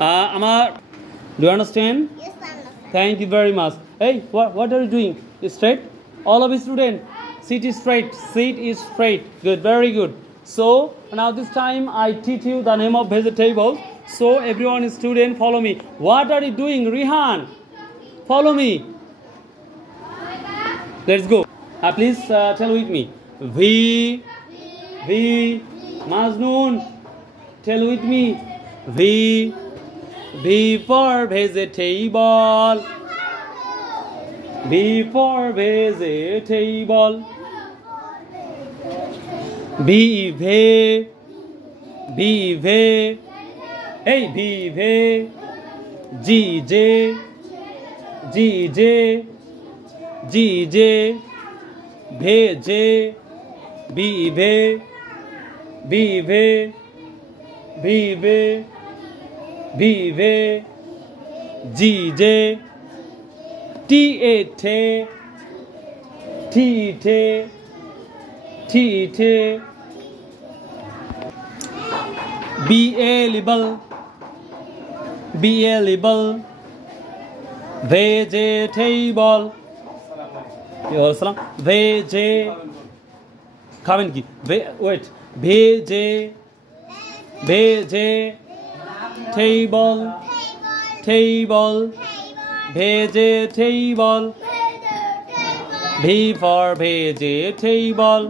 Amar, do you understand? Yes, I understand. Thank you very much. Hey, what are you doing? Straight? All of you students, sit straight. Sit is straight. Good, very good. So now this time I teach you the name of vegetable. So everyone student follow me. What are you doing, Rihan? Follow me. Let's go. Please tell with me. V Majnoon. Tell with me. V for vegetable. V for vegetable. B ve. Hey, B ve. G j. Bheje. B ve. G j. T a T B a label. Vegetable. Veje. খাবেন কি? Wait. Vegetable. Vegetable. V for vegetable.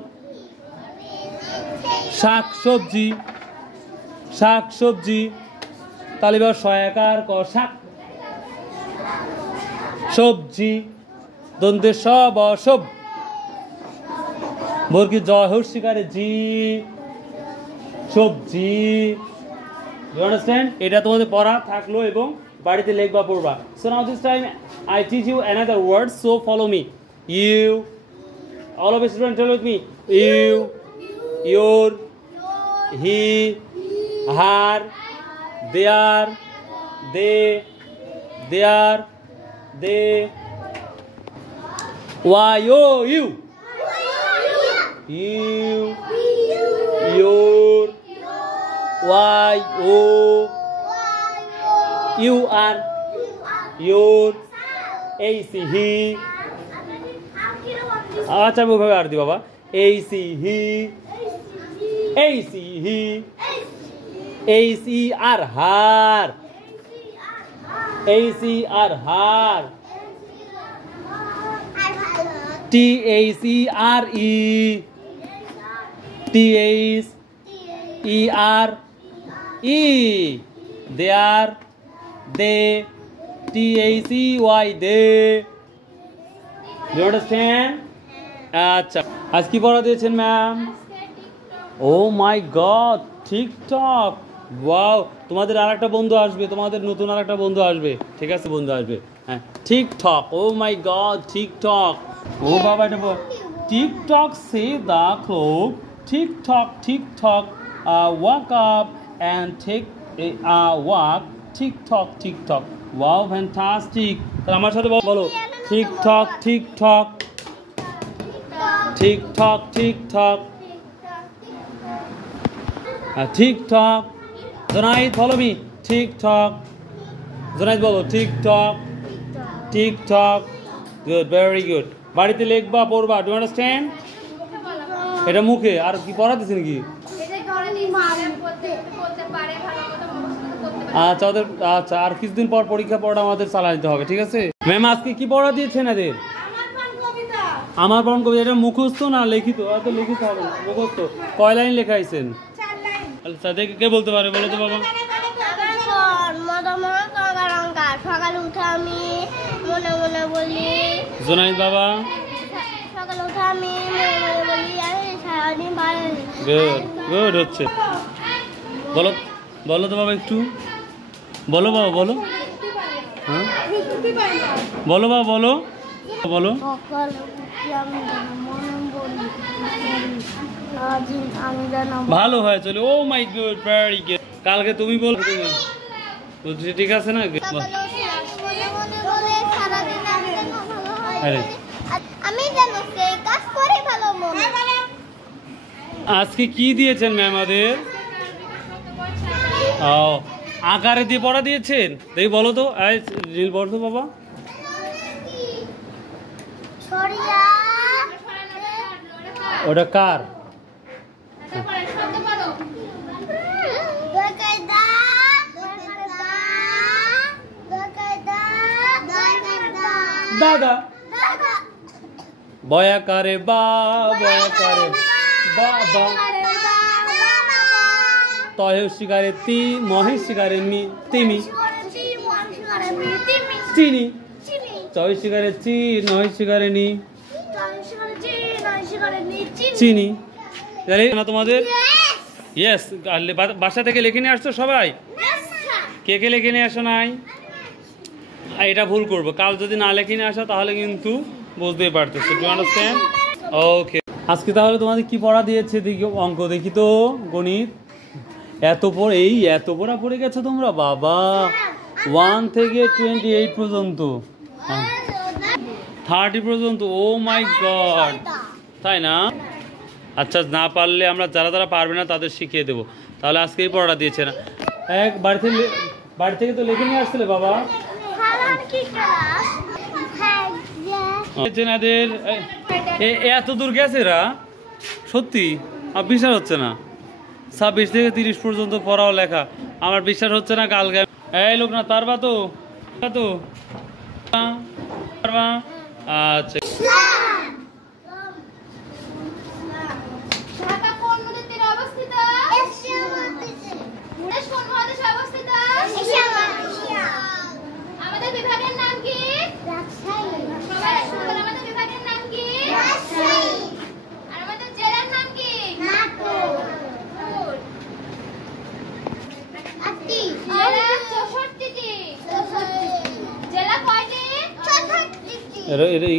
শাক-সবজি তালিবার সহায়কার ক শাক সবজি দন্তে সব অসব বর্গী জয় হর্ষিকারে জি সবজি। You understand? এটা তোমাদের পড়া থাকলো এবং বাড়িতে লিখবা পড়বা। So now this time I teach you another word, so follow me. You, all of you students tell with me. You, your, he, her, their, they. Why you? You, your. Why you are your AC he আচ্ছা আমি ওভাবে আর দি বাবা AC he AC R her THERE there they THEY they. You understand? আচ্ছা আজ কি পড়া দিয়েছেন ma'am? ও মাই god, TikTok. Wow, তোমাদের আরেকটা বন্ধু আসবে, তোমাদের নতুন আরেকটা বন্ধু আসবে। ঠিক আছে, বন্ধু আসবে। হ্যাঁ, টিকটক। ও মাই গড, টিকটক। ও বাবা, এটা টিকটক সে দেখো। TikTok walk up and take a walk. TikTok. Wow, fantastic. তাহলে আমার সাথে বলো TikTok. TikTok. Junaid, follow me. TikTok. Junaid বলো TikTok. Good, very good. বাড়িতে লিখবা পড়বা। Do you understand? এটা মুখে আর কি পড়া দিছে নাকি? আচ্ছা আর কিছুদিন পর পরীক্ষা পড়া আমাদের চালা দিতে হবে, ঠিক আছে? ম্যাম আজকে কি পড়া দিয়েছেন এদের? আমার প্রাণ কবিতা। এটা মুখস্থ না লিখিত? হয়তো লিখিত হবে না, মুখস্থ। কয় লাইন লেখাইছেন? 4 লাইন। কে বলতে পারে বলো তো বাবা? সকালে উঠে আমি মনে মনে বলি। জুনাইদ বাবা? সকালে উঠে আমি মনে মনে বলি আমি সারাদিন ভালো। গুড হচ্ছে। বলো তো বাবা একটু। বলো বাবা, বলো। হ্যাঁ বলো বাবা, বলো। ভালো হয় চলে। ও মাই গড, ভেরি গুড। কালকে তুমি বলো, ঠিক আছে না? আজকে কি দিয়েছেন ম্যাম আমাদের? আকারে দিয়ে পড়া দিয়েছেন? দেখি বলো তো, নীল বলো তো বাবা। ওটা কার? দাদা। বয়াকারে বা, বয়াকারে বাবা, তয় শিকারে তি, মহেশ শিকারে মি, তিমি, চিনি, চয় শিকারে চি, নয় শিকারে নি, চিনি। তাহলে না তোমাদের? ইয়েস। বাসা থেকে লিখে নিয়ে আসছো সবাই? কে কে লিখে নিয়ে আসো নাই? এটা ভুল করবো, কাল যদি না লিখে নিয়ে আসো তাহলে কিন্তু বুঝতেই পারতেছো। Do understand? ওকে। আজকে তাহলে তোমাদের কি পড়া দিয়েছে? দেখি অঙ্ক, দেখি তো। গণিত এত পড়া পড়ে গেছো তোমরা বাবা। 1 থেকে 28 পর্যন্ত, 30 পর্যন্ত। ও মাই গড, তাই না? আচ্ছা, না পারলে আমরা যারা পারবে না তাদের শিখিয়ে দেবো। তাহলে আজকে এই পড়াটা দিয়েছে না। বাড়ি থেকে তো লিখে নিয়ে আসছিলে বাবা। এত দূর গেছে এরা, সত্যি আমার বিশ্বাস হচ্ছে না। 26 থেকে 30 পর্যন্ত পড়াও লেখা, আমার বিশ্বাস হচ্ছে না। কালকে এই লোক না পারবা তো? পারবা? আচ্ছা। আমাদের বিভাগের নাম কি? আর আমাদের জেলার নাম কি? জেলা কয়টি? 64টি।